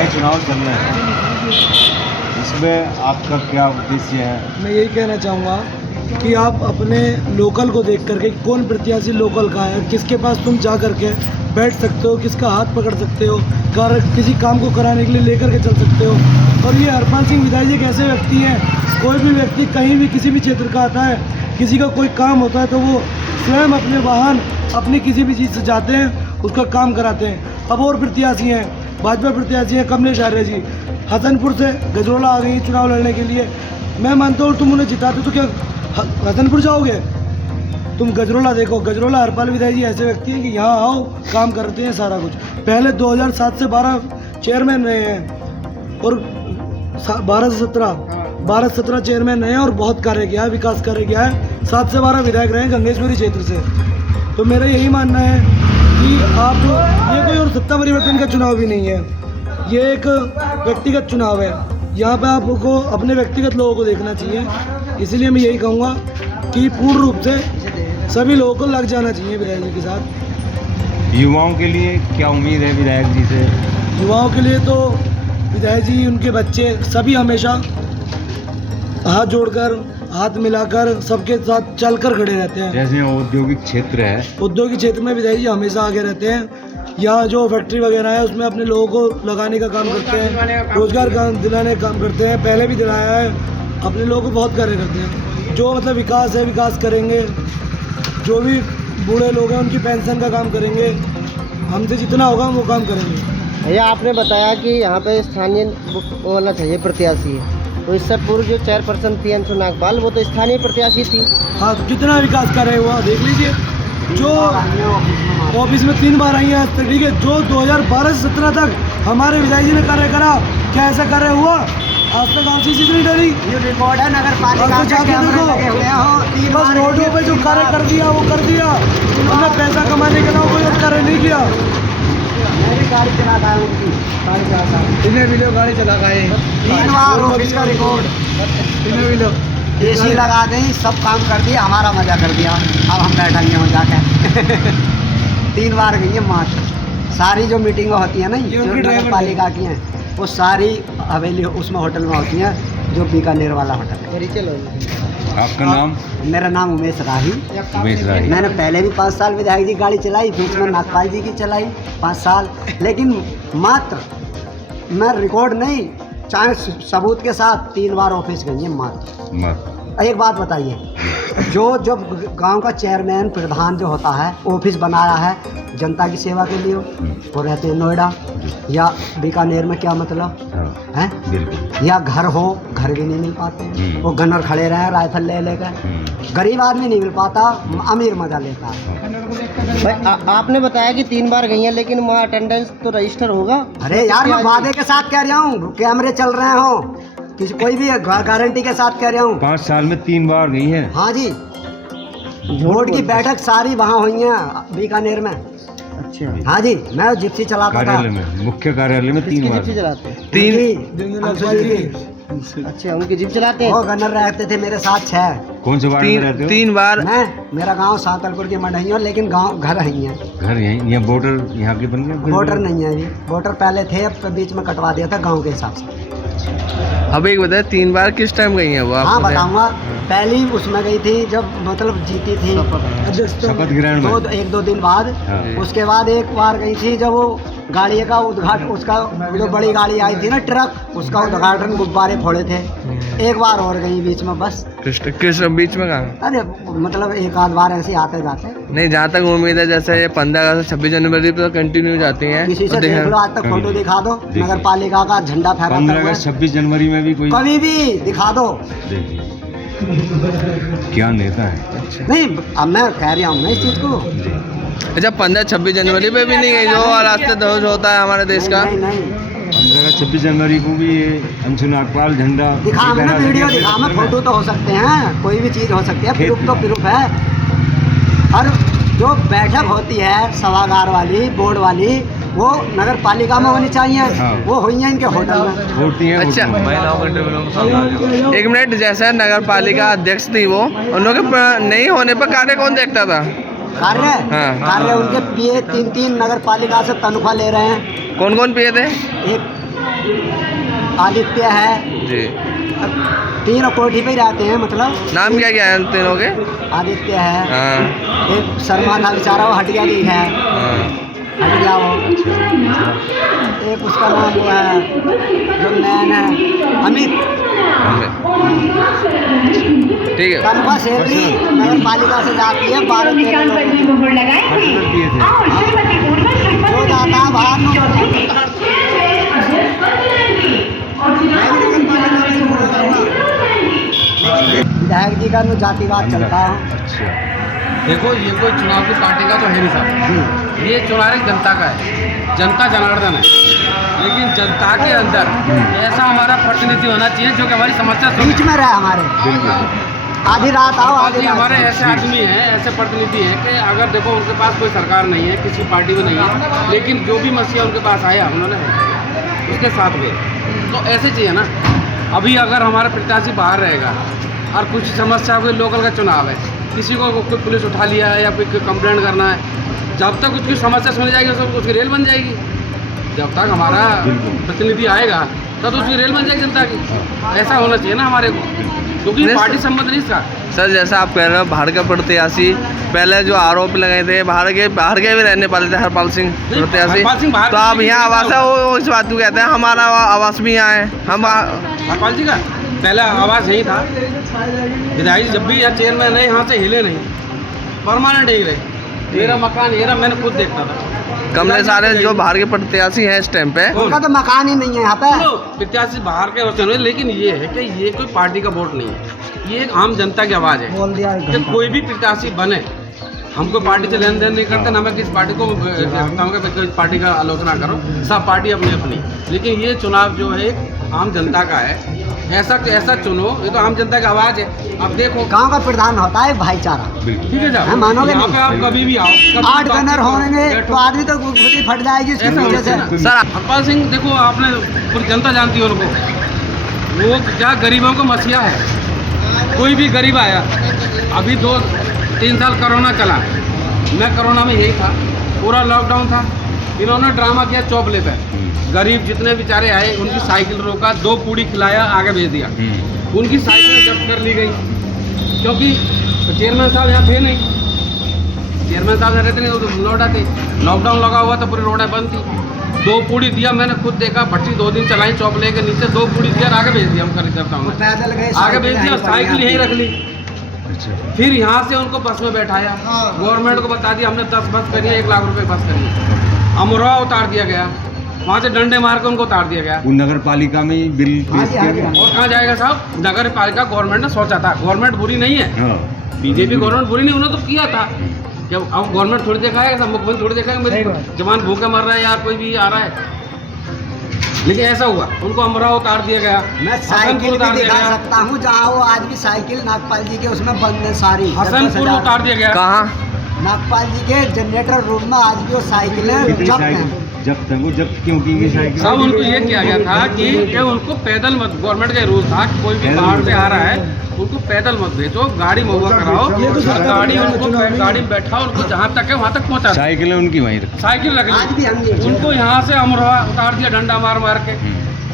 निकाय चुनाव चल रहे हैं, इसमें आपका क्या उद्देश्य है? मैं यही कहना चाहूँगा कि आप अपने लोकल को देख करके कौन प्रत्याशी लोकल का है, किसके पास तुम जा करके बैठ सकते हो, किसका हाथ पकड़ सकते हो, किसी काम को कराने के लिए लेकर के चल सकते हो। और ये हरपाल सिंह विधायक जी एक ऐसे व्यक्ति हैं, कोई भी व्यक्ति कहीं भी किसी भी क्षेत्र का आता है, किसी का कोई काम होता है तो वो स्वयं अपने वाहन अपनी किसी भी चीज़ से जाते हैं, उसका काम कराते हैं। अब और प्रत्याशी हैं, भाजपा प्रत्याशी हैं कमलेश आर्य जी, हसनपुर से गजरोला आ गई चुनाव लड़ने के लिए। मैं मानता हूँ तुम उन्हें जिताते तो क्या हसनपुर जाओगे? तुम गजरोला देखो, गजरोला हरपाल विधायक जी ऐसे व्यक्ति हैं कि यहाँ आओ, काम करते हैं सारा कुछ। पहले 2007 से 12 चेयरमैन रहे हैं और 12 से 17 चेयरमैन रहे हैं और बहुत कार्य किया है, विकास कार्य किया है। 7 से 12 विधायक रहे हैं गंगेश्वरी क्षेत्र से। तो मेरा यही मानना है कि आप ये कोई और सत्ता परिवर्तन का चुनाव भी नहीं है, ये एक व्यक्तिगत चुनाव है। यहाँ पे आपको अपने व्यक्तिगत लोगों को देखना चाहिए। इसलिए मैं यही कहूँगा कि पूर्ण रूप से सभी लोगों को लग जाना चाहिए विधायक जी के साथ। युवाओं के लिए क्या उम्मीद है विधायक जी से? युवाओं के लिए तो विधायक जी, उनके बच्चे सभी हमेशा हाथ जोड़कर, हाथ मिलाकर सबके साथ चलकर खड़े रहते हैं। जैसे औद्योगिक क्षेत्र है, औद्योगिक क्षेत्र में विधायक जी हमेशा आगे रहते हैं। यहाँ जो फैक्ट्री वगैरह है उसमें अपने लोगों को लगाने का काम करते हैं, रोजगार दिलाने का काम करते हैं, पहले भी दिलाया है। अपने लोगों को बहुत कार्य करते हैं। जो मतलब विकास है, विकास करेंगे। जो भी बूढ़े लोग हैं उनकी पेंशन का काम करेंगे, हमसे जितना होगा हम वो काम करेंगे। भैया आपने बताया कि यहाँ पे स्थानीय होना चाहिए प्रत्याशी, तो इससे पूर्व जो चेयरपर्सन थी अंशु नागपाल, वो तो स्थानीय प्रत्याशी थी। हाँ, तो कितना विकास कर रहे हुआ देख लीजिए। जो ऑफिस में 3 बार आई है आज तक, ठीक है। जो 2012 से 17 तक हमारे विधायक जी ने कार्य करा, क्या ऐसा कार्य हुआ? आज तक आरसीसी से नहीं डरी। ये रिकॉर्ड है नगर पालिका के कैमरे लगे हुए हैं। हो बस रोडों पे जो कार्य कर दिया वो कर दिया, उन्होंने पैसा कमाने के अलावा कोई और कार्य नहीं किया। गाड़ी चला रहा है उनकी, इन्हें भी लोग गाड़ी चला गए 3 बार ऑफिस का रिकॉर्ड, इन्हें भी लोग एसी लगा दें, सब काम कर दिया, हमारा मजा कर दिया। अब हम बैठेंगे हो जाके 3 बार गई है मात्र। सारी जो मीटिंग होती है ना जो नगर पालिका की हैं, वो सारी हवेली उसमें होटल में होती हैं, जो बीकानेर वाला होटल है। आपका नाम? मेरा नाम उमेश राही। उमेश राही। मैंने पहले भी 5 साल विधायक जी गाड़ी चलाई, बीच में नागपाल जी की चलाई 5 साल, लेकिन मात्र मैं रिकॉर्ड नहीं, चाहे सबूत के साथ 3 बार ऑफिस गई है मात्र। एक बात बताइए, जो गांव का चेयरमैन प्रधान जो होता है, ऑफिस बनाया है जनता की सेवा के लिए, वो रहते हैं नोएडा या बीकानेर में, क्या मतलब है? बिल्कुल। या घर हो, घर भी नहीं मिल पाते, वो गनर खड़े रहे राइफल ले लेकर। गरीब आदमी नहीं मिल पाता, अमीर मजा लेता है। भाई आपने बताया कि 3 बार गई हैं, लेकिन वहाँ अटेंडेंस तो रजिस्टर होगा। अरे यार, मैं वादे के साथ कह रहा हूँ, कैमरे चल रहे हो, किसी कोई भी गारंटी के साथ कह रहा हूँ। 5 साल में 3 बार गई है। हाँ जी, बोर्ड की बैठक सारी वहाँ हुई है बीकानेर में। अच्छा। हाँ जी, मैं जिप्सी चलाता था कार्यालय में, मुख्य कार्यालय में 3 बार। जिप्सी चलाते? 3 अच्छा, उनकी जीप चलाते हैं। वो गनर रहते थे मेरे साथ 6। कौन से वार्ड में रहते हो? 3 बार। मैं, मेरा गांव सातलपुर की मढ़ई है, लेकिन गांव घर ही है। घर यहीं? यहाँ वोटर यहाँ के बन गए? वोटर नहीं है अभी, वोटर पहले थे, अब तो बीच में कटवा दिया था गांव के हिसाब से। अब एक बताए 3 बार किस टाइम गई हैं वो? हाँ बताऊंगा। पहली उसमें गई थी जब मतलब जीती थी, शपथ ग्रहण में 1-2 दिन बाद। हाँ। उसके बाद एक बार गई थी जब वो गाड़ी का उद्घाटन, उसका जो बड़ी गाड़ी आई थी ना ट्रक, उसका उद्घाटन, गुब्बारे फोड़े थे। एक बार और गई बीच में बस। किस बीच में कहाँ? अरे मतलब 1-आध बार ऐसे आते जाते। नहीं, जहाँ तक उम्मीद है, जैसे ये 15 अगस्त 26 जनवरी पे तो कंटिन्यू जाती हैं। किसी से देख लो, आज तक फोटो दिखा दो, नगर पालिका का झंडा फहराता 15 अगस्त 26 जनवरी में भी कोई, कभी भी दिखा दो। देखिए क्या नेता है। नहीं, अब मैं कह रहा हूँ ना इस चीज को। अच्छा, 15-26 जनवरी पे भी नहीं गई, जो रास्ते ध्वज होता है हमारे देश का? नहीं 15 अगस्त 26 जनवरी को भी ये अंशु नागपाल झंडा दिखा, मैं वीडियो दिखा, मैं फोटो तो हो सकते हैं, कोई भी चीज़ हो सकती है, प्रूफ तो प्रूफ है। और जो बैठक होती है सभागार वाली, बोर्ड वाली, वो नगर पालिका में होनी चाहिए। हाँ। वो हुई है इनके होटल में होती है। अच्छा, एक मिनट, जैसे नगर पालिका अध्यक्ष थी वो, उन लोगों के नहीं होने पर कार्य कौन देखता था? कार्य हाँ। कार्य उनके पीए 3-3 नगर पालिका से तनख्वाह ले रहे हैं। कौन कौन पिए थे? एक आदित्य है, जी। तीनों कोठी पे ही रहते हैं मतलब। नाम क्या क्या है इन तीनों के? आदित्य है, हाँ एक शर्मा था बेचारा, वो हट गया भी है, हाँ। हट गया वो। एक उसका नाम वो है जो नैन है, अमित। ठीक है। तनख्वाह सैलरी नगर पालिका से जाती है 12-13 लोगों की। पर्सनल दिए थे। जो जाता है बाहर विधायक जी का जातिवाद चलता है। अच्छा। देखो ये कोई चुनाव की पार्टी का तो है नहीं साहब, ये चुनाव एक जनता का है, जनता जनार्दन है। लेकिन जनता के अंदर ऐसा हमारा प्रतिनिधि होना चाहिए जो कि हमारी समस्या सुने। बीच में रहे हमारे, आधी रात आओ आधी आदमी रात हमारे जाओ। ऐसे आदमी हैं, ऐसे प्रतिनिधि हैं कि अगर देखो उनके पास कोई सरकार नहीं है, किसी पार्टी में नहीं है, लेकिन जो भी मसीहा उनके पास आया उन्होंने उसके साथ गए, तो ऐसे चाहिए ना। अभी अगर हमारा प्रत्याशी बाहर रहेगा और कुछ समस्या, कोई लोकल का चुनाव है, किसी को कोई पुलिस उठा लिया है या कोई कंप्लेंट करना है, जब तक उसकी समस्या सुनी जाएगी उसकी रेल बन जाएगी। जब तक हमारा प्रतिनिधि आएगा तब तो उसकी रेल बन जाएगी जनता की। ऐसा होना चाहिए ना हमारे को, क्योंकि पार्टी संबंध नहीं इसका। सर जैसा आप कह रहे हो बाहर का प्रत्याशी, पहले जो आरोप लगाए थे बाहर के भी रहने वाले थे हरपाल सिंह प्रत्याशी, हरपाल सिंह बाहर तो अब यहाँ आवास है, वो इस बात को कहते हैं हमारा आवास भी यहाँ है। हम हरपाल जी का पहला आवास यही था। विधायक जब भी यहाँ चेयरमैन है यहाँ से हिले नहीं, परमानेंट यही रहे। मेरा मकान ये रहा, मैंने खुद देखता था। कमले सारे जो बाहर के प्रत्याशी हैं इस टाइम पे, उनका तो मकान ही नहीं है यहाँ पे। प्रत्याशी बाहर के होते हैं, लेकिन ये है कि ये कोई पार्टी का वोट नहीं है, ये एक आम जनता की आवाज़ है। बोल दिया कि कोई भी प्रत्याशी बने, हम कोई पार्टी से लेन देन नहीं करते, ना मैं किस पार्टी को कहता हूँ कि किस पार्टी का आलोचना करो, सब पार्टी अपनी अपनी। लेकिन ये चुनाव जो है आम जनता का है, ऐसा चुनो, ये तो आम जनता की आवाज़ है। अब देखो गांव का प्रधान होता है भाईचारा। ठीक है हाँ, मानोगे यहाँ नहीं? पे आप कभी भी आओ, 8 गनर होंगे तो आदमी तो खुद ही फट जाएगी उसकी ऐसा वजह होना से। चाहिए ना। सर हरपाल सिंह देखो, आपने पूरी जनता जानती है उनको, वो क्या गरीबों का मसीहा है। कोई भी गरीब आया, अभी 2-3 साल कोरोना चला, मैं कोरोना में यही था, पूरा लॉकडाउन था, इन्होंने ड्रामा किया चौपले पे। गरीब जितने बेचारे आए उनकी साइकिल रोका, 2 पूड़ी खिलाया, आगे भेज दिया। उनकी साइकिल जब्त कर ली गई, क्योंकि चेयरमैन साहब यहाँ थे नहीं। चेयरमैन साहब यहाँ रहते नहीं, वो तो लौटा थे, लॉकडाउन लगा हुआ था, पूरी रोडें बंद थी। 2 पूड़ी दिया, मैंने खुद देखा, भट्टी 2 दिन चलाई चौपले के नीचे, 2 पूड़ी दिया, आगे भेज दिया। हम कर करता हूँ पैदल गए, आगे भेज दिया, साइकिल यहीं रख ली। अच्छा। फिर यहाँ से उनको बस में बैठाया, गवर्नमेंट को बता दिया हमने 10 बस करी है, 1 लाख रुपए बस करी है। अमरोहा उतार दिया गया, वहाँ से डंडे मार के उनको उतार दिया गया। वो नगर पालिका में ही बिल पेश किया गया। और कहाँ जाएगा साहब? नगर पालिका गवर्नमेंट ने सोचा था, गवर्नमेंट बुरी नहीं है, हाँ। बीजेपी गवर्नमेंट बुरी नहीं, उन्होंने तो किया था। जब अब गवर्नमेंट थोड़ी देखा है, मुख्यमंत्री थोड़ी देखा है मेरी जवान भूखे मर रहा है या कोई भी आ रहा है। लेकिन ऐसा हुआ, उनको अमरोहा उतार दिया गया, मैं साइकिल भी दिखा सकता हूँ जहाँ वो आज भी साइकिल नागपाल जी के उसमें बंद है सारी। हसनपुर उतार दिया गया। कहाँ? नागपाल जी के जनरेटर रूम में आज भी वो साइकिलें कितनी जब्त साइकिल हैं। जब्त है? वो जब्त क्यों की गई साइकिल? साहब उनको ये किया गया था कि उनको पैदल मत, गवर्नमेंट का रूल था कि कोई भी पैदल बाहर से मत आ रहा है उनको पैदल मत भेजो, गाड़ी महुआ कराओ, गाड़ी उनको गाड़ी में बैठाओ, उनको जहाँ तक है वहाँ तक पहुँचा दो। साइकिलें उनकी वहीं रखी। साइकिल रख आज भी हम ली, नहीं उनको यहाँ से अमरोहा उतार दिया डंडा मार मार के।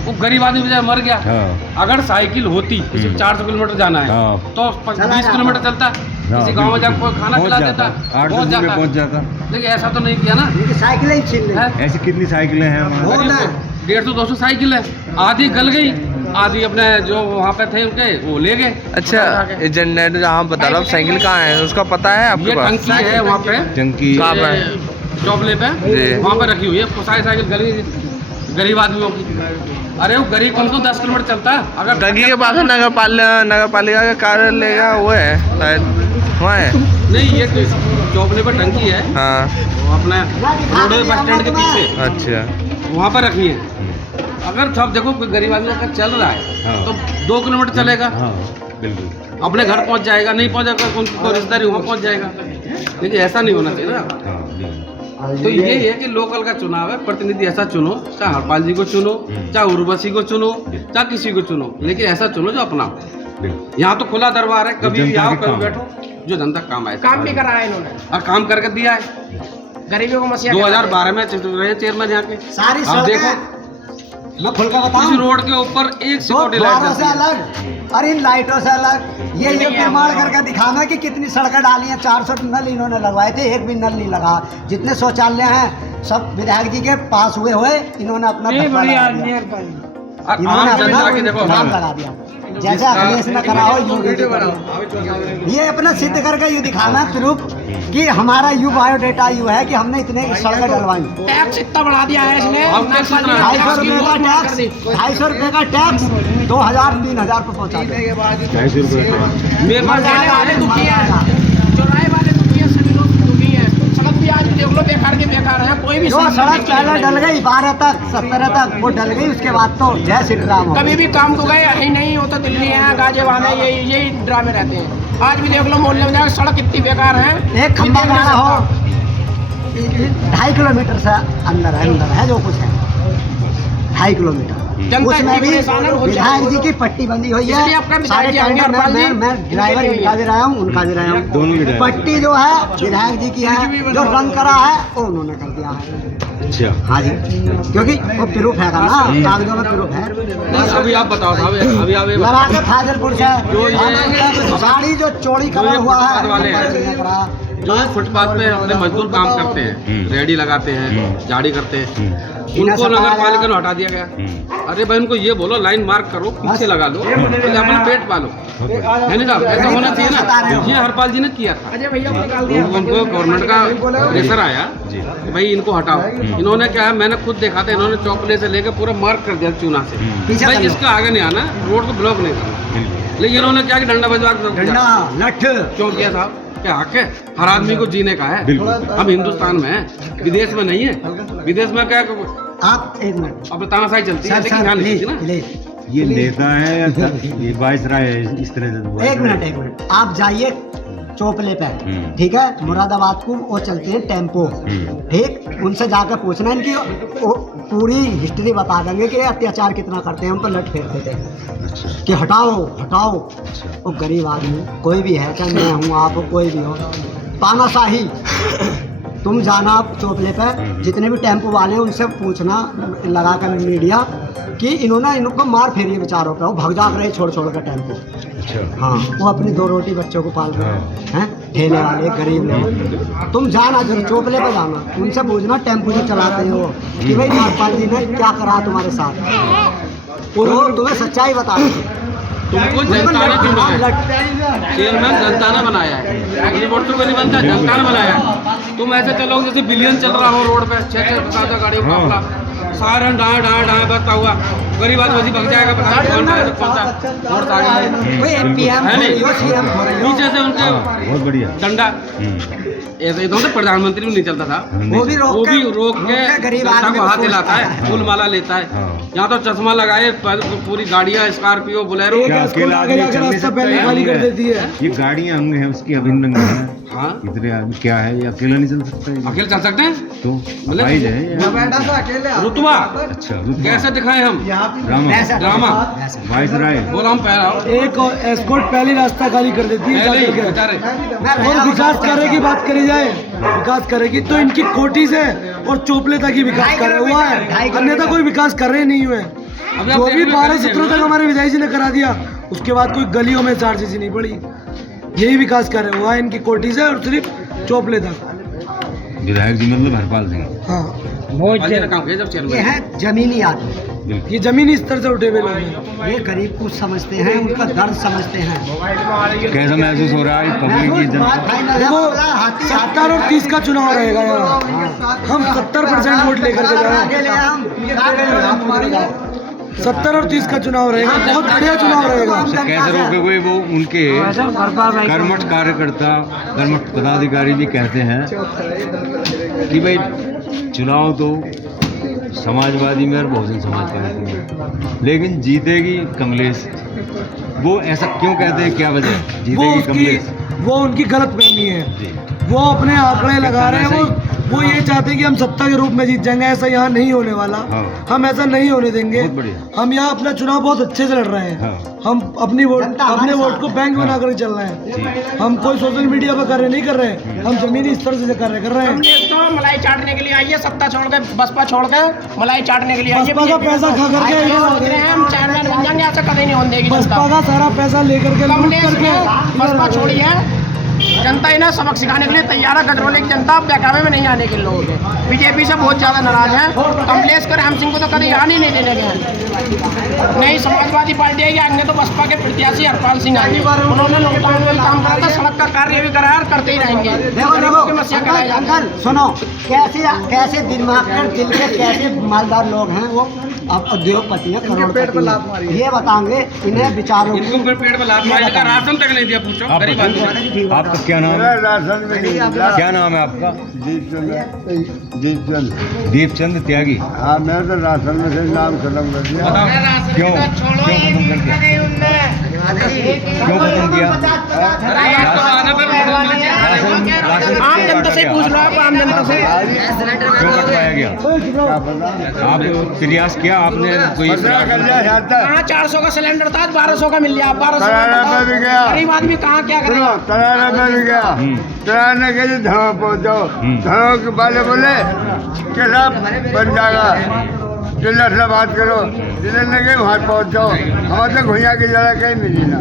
वो गरीब आदमी बेचारा मर गया। हाँ। अगर साइकिल होती, किसी 400 किलोमीटर जाना है हाँ। तो 20 किलोमीटर चलता, किसी गाँव में जाकर कोई खाना खिला देता, 8-10 दिन में पहुँच जाता। लेकिन ऐसा तो नहीं किया ना। उनकी साइकिलें ही छीन ली। है? ऐसी कितनी साइकिलें हैं वहाँ? वो ना 150-200 साइकिल है, आधी गल गई, आधी अपने जो वहाँ पे थे उनके वो ले गए। अच्छा ये जनरेटर जहाँ बता रहा हूँ साइकिल कहाँ है उसका पता है आपके ये पास? टंकी है वहाँ पे, टंकी कहाँ पे? चौपले पे, जी। वहाँ पे रखी हुई है। सारी साइकिल गली गरीब आदमियों की। अरे वो गरीब कौन तो 10 किलोमीटर चलता है। अगर टंकी के पास है नगर पालिका का कार्यालय का वो है शायद, वहाँ है। नहीं, ये तो चौपले पर टंकी है, हाँ वो अपने रोडवे बस स्टैंड के पीछे अच्छा। वहाँ पर रखी है। अगर सब देखो कोई गरीब आदमी अगर चल रहा है हाँ। तो 2 किलोमीटर चलेगा, हाँ बिल्कुल। अपने घर पहुँच जाएगा, नहीं पहुँचेगा उनकी कोई रिश्तेदारी वहाँ पहुँच जाएगा। लेकिन ऐसा नहीं होना चाहिए ना। हाँ बिल्कुल। तो ये है कि लोकल का चुनाव है, प्रतिनिधि ऐसा चुनो, चाहे हरपाल जी को चुनो, चाहे उर्वशी को चुनो, चाहे किसी को चुनो, लेकिन ऐसा चुनो जो अपना हो। बिल्कुल। यहाँ तो खुला दरबार है, कभी भी जनता आओ के कभी काम बैठो, जो जनता काम आए। काम भी कराया इन्होंने, और काम करके दिया है। गरीबियों को मसीहा 2012 में रहे चेयरमैन यहाँ के। सारी आप देखो, सड़कें मैं खुल कर इस बताऊं, रोड के ऊपर एक तो सिक्योरिटी लाइट द्वारों से जलती है। अलग और इन लाइटों से अलग ये प्रमाण करके दिखाना कि कितनी सड़कें डाली हैं। 400 नल इन्होंने लगवाए थे, एक भी नल नहीं लगा। जितने शौचालय हैं सब विधायक जी के पास हुए इन्होंने अपना धब्बा लगा दिया। और इन्होंने आम जनता की अपना देखो नाम लगा दिया। जैसे अखिलेश ने करा हो ये अपना सिद्ध करके यूँ दिखाना प्रूफ कि हमारा यू बायोडेटा यू है कि हमने इतने सड़कें डलवाई। टैक्स इतना बढ़ा दिया है इसने। अब टैक्स इतना- 250 रुपये का टैक्स, 250 रुपये का टैक्स 2000 3000 पे पहुँचा दिया। 250 रुपये मेरे पास जाने वाले दुखी हैं, चौराहे वाले दुखी हैं, सभी लोग दुखी हैं। सड़क भी आज देख लो बेकार के बेकार है, कोई भी जो सड़क पहले डल गई 12 तक 17 तक वो डल गई, उसके बाद तो जय श्री राम हो गई। कभी भी काम को गए ही नहीं होता। दिल्ली है, गाजियाबाद है, यही ड्रामे रहते हैं। आज भी देख लो मोहल्ले में जाकर सड़क इतनी बेकार है। एक खंबा गाड़ा हो 2.5 किलोमीटर से अंदर है जो कुछ है 2.5 किलोमीटर। जनता उसमें इतनी भी परेशान है, बहुत विधायक ज्यादा। जी की पट्टी बंदी हुई इसलिए है। आपका सारे विधायक जी आएंगे, टेंडर हरपाल जी, मैं ड्राइवर इनके इनका भी रहा हूँ, उनका भी रहा हूँ। दोनों की ड्राइवर। पट्टी जो है विधायक जी की है, जो रंग करा है वो उन्होंने कर दिया है। अच्छा हाँ जी, क्योंकि वो प्रूफ है ना, कागजों में प्रूफ है। नहीं, अभी आप बताओ साहब, अभी आप ये लगा बताओ। के फाजिलपुर से गाड़ी जो चोरी करा ये हुआ फुटपाथ वाले हैं। है जो फुटपाथ पे अपने मजदूर काम करते हैं, रेडी लगाते हैं, झाड़ी करते हैं, उनको नगर पालिका ने हटा दिया गया। अरे भाई उनको ये बोलो लाइन मार्क करो, पीछे लगा लो, पहले अपना पेट पालो, है नहीं साहब? ऐसा होना चाहिए ना। ये हरपाल जी ने किया था। अजय भैया को निकाल दिया। उनको गवर्नमेंट का प्रेशर आया कि भाई इनको हटाओ। इन्होंने क्या है, मैंने खुद देखा था, इन्होंने चौपले से लेकर पूरा मार्क कर दिया चूना से। पीछे भाई कर लो। इसका आगे नहीं आना, रोड को ब्लॉक नहीं करना। लेकिन इन्होंने क्या कि डंडा बजवा के रोक दिया। डंडा लठ क्यों किया साहब? क्या हक है? हर आदमी को जीने का है। बिल्कुल। हम हिंदुस्तान में हैं, विदेश में नहीं है। विदेश में क्या आप एक मिनट अब तानाशाही चलती है, सर लेकिन सर यहाँ नहीं प्लीज चलती ना। प्लीज ये नेता है या ये वाइसराय है? इस तरह से एक मिनट आप जाइए चौपले पे, ठीक है, मुरादाबाद को वो चलते हैं टेम्पो, ठीक, उनसे जाकर पूछना इनकी वो पूरी हिस्ट्री बता देंगे कि ये अत्याचार कितना करते हैं, हम तो लट फेरते थे कि हटाओ हटाओ। वो गरीब आदमी कोई भी है, चाहे मैं हूँ आप हो कोई भी हो, तानाशाही। तुम जाना आप चौपले पे, जितने भी टेम्पो वाले हैं उनसे पूछना लगा कर मीडिया कि इनको मार फेरिए बेचारों पे, वो भग जाग रहे छोड़ छोड़ कर टेम्पो। अच्छा हाँ, वो अपनी 2 रोटी बच्चों को पाल रहे हैं, ठेले वाले गरीब लोग। तुम जाना जरूर चौपले पे जाना, उनसे पूछना टेम्पो जो चलाते हो कि भाई नागपाल जी ने क्या करा तुम्हारे साथ, और वो तुम्हें सच्चाई बता देंगे। तुमको जनता ने चुना है, चेयरमैन जनता ने बनाया है, रिपोर्ट तो नहीं बनता, जनता ने बनाया है। तुम ऐसे चलोगे जैसे बिलियन चल रहा हो रोड पे, 6-6 7 गाड़ियों का काफिला, सायरन डाए डाए डाए बजता हुआ, गरीब आदमी भग जाएगा, पता नहीं कौन है कौन सा रोड आ गया। कोई PM है नहीं? हो, CM हो रही हो। नीचे से उनके बहुत बढ़िया। डंडा ऐसे ही तो प्रधानमंत्री भी नहीं चलता था, वो भी वो भी रोक के गरीब जनता आदमी को हाथ को दिलाता है, सोचता फूल माला लेता है। हाँ। यहाँ तो चश्मा लगाए पूरी गाड़ियाँ, स्कॉर्पियो, बोलेरो। एक क्या स्कूल अकेला आगे आदमी जाकर चल नहीं रास्ता सकता पहले है? खाली कर देती है। ये गाड़ियाँ अंग है उसकी, अभिन्न अंग है। हाँ, इतने आदमी क्या है, ये अकेला नहीं चल सकता है। अकेले चल सकते हैं? तो मतलब साइज है ये। रुतबा अच्छा रुतबा। कैसे दिखाए हम? ड्रामा वैसा- ड्रामा। वैसा। वाइसराय। बोला हम पहला एक एस्कॉर्ट पहले रास्ता खाली कर देती है पहले ही जाकर के। बेचारे। और विकास कार्य की बात करी जाए, विकास करेगी तो इनकी कोटी से और चोपले तक ही विकास कार्य हुआ है, अन्यथा कोई विकास कर रहे नहीं हुए। अभी आप जो देख भी लो 12-17 तक हमारे विधायक जी ने करा दिया, उसके बाद कोई गलियों में चार्जेस ही नहीं पड़ी। यही विकास कार्य हुआ है इनकी कोटी से और सिर्फ चोपले तक। विधायक जी मतलब हरपाल सिंह। हाँ, पाजी ने काम किया जब ये चेयरमैन। है जमीनी आदमी, बिल्कुल। ये जमीनी स्तर से उठे हुए लोग हैं। ये गरीब को समझते हैं, उनका दर्द समझते हैं। कैसा महसूस हो रहा है पब्लिक की जनता? देखो 70 और 30 का चुनाव रहेगा यहाँ, हम 70% वोट लेकर के जाएंगे। 70 और 30 का चुनाव रहेगा, बहुत बढ़िया चुनाव रहेगा। कैसे रोके वो उनके कर्मठ कार्यकर्ता, कर्मठ पदाधिकारी भी कहते हैं कि भाई चुनाव तो समाजवादी में और बहुजन समाज पार्टी में, लेकिन जीतेगी कमलेश। वो ऐसा क्यों कहते हैं, क्या वजह है? जीतेगी कमलेश। वो उनकी गलत फहमी है। जी। वो अपने आंकड़े लगा रहे हैं, वो वो ये चाहते हैं कि हम सत्ता के रूप में जीत जाएंगे, ऐसा यहाँ नहीं होने वाला। हाँ। हम ऐसा नहीं होने देंगे। बहुत बढ़िया। हम यहाँ अपना चुनाव बहुत अच्छे से लड़ रहे हैं। हाँ। हम अपने वोट को बैंक बना कर चल रहे हैं। हम कोई सोशल मीडिया पर कार्य नहीं कर रहे हैं, हम जमीनी स्तर से कार्य कर रहे हैं। हमने तो मलाई चाटने के लिए आई है, सत्ता छोड़ के बसपा छोड़ के मलाई चाटने के लिए आई है। बसपा का पैसा खा करके सोच रहे हैं हम चैनल बन जाएंगे, ऐसा कभी नहीं होने देगी जनता। बसपा का सारा पैसा लेकर के लूट कमलेश करके ने बसपा छोड़ी है, जनता इन्हें सबक सिखाने के लिए तैयार है। गजरोली की जनता बहकावे में नहीं आने के लोगों के बीजेपी से बहुत ज्यादा नाराज है। कमलेश कर राम सिंह को तो कभी आने ही नहीं देने गए। नहीं समाजवादी पार्टी आई आएंगे तो बसपा के प्रत्याशी हरपाल सिंह आएंगे, उन्होंने लॉकडाउन में काम करा था, सड़क का कार्य भी कराया और करते ही रहेंगे। देखो समस्या कराई जाती है। अंकल सुनो, कैसे दिमाग दिल के कैसे मालदार लोग हैं वो, अब उद्योगपति हैं, करोड़पति हैं। ये बताएंगे इन्हें विचारों इनको फिर पेट में लात मारी का राशन तक नहीं दिया, पूछो गरीब आदमी से। आपका क्या नाम है? क्या नाम है आपका? दीपचंद। दीपचंद त्यागी। हाँ, मैं तो राशन में से नाम खत्म कर दिया। क्यों खत्म कर दिया? क्यों खत्म किया? आम जनता से पूछ लो, आप आम जनता से। क्यों कटवाया गया? क्या पता? आप प्रयास किया आपने कोई? 15 कर दिया यहाँ तक। कहाँ 400 का सिलेंडर था, 1200 का मिल गया। 1200 करारा पे भी गया। गरीब आदमी कहाँ क्या सुनो, करेगा? तरारा में भी गया। तराने के लिए धनों पहुँचो, धनों के वाले बोले कि सब बन जाएगा, जिला से बात करो, जिले लगे वहाँ पहुँचो। हमारे तो घुइया की जगह कहीं मिली ना।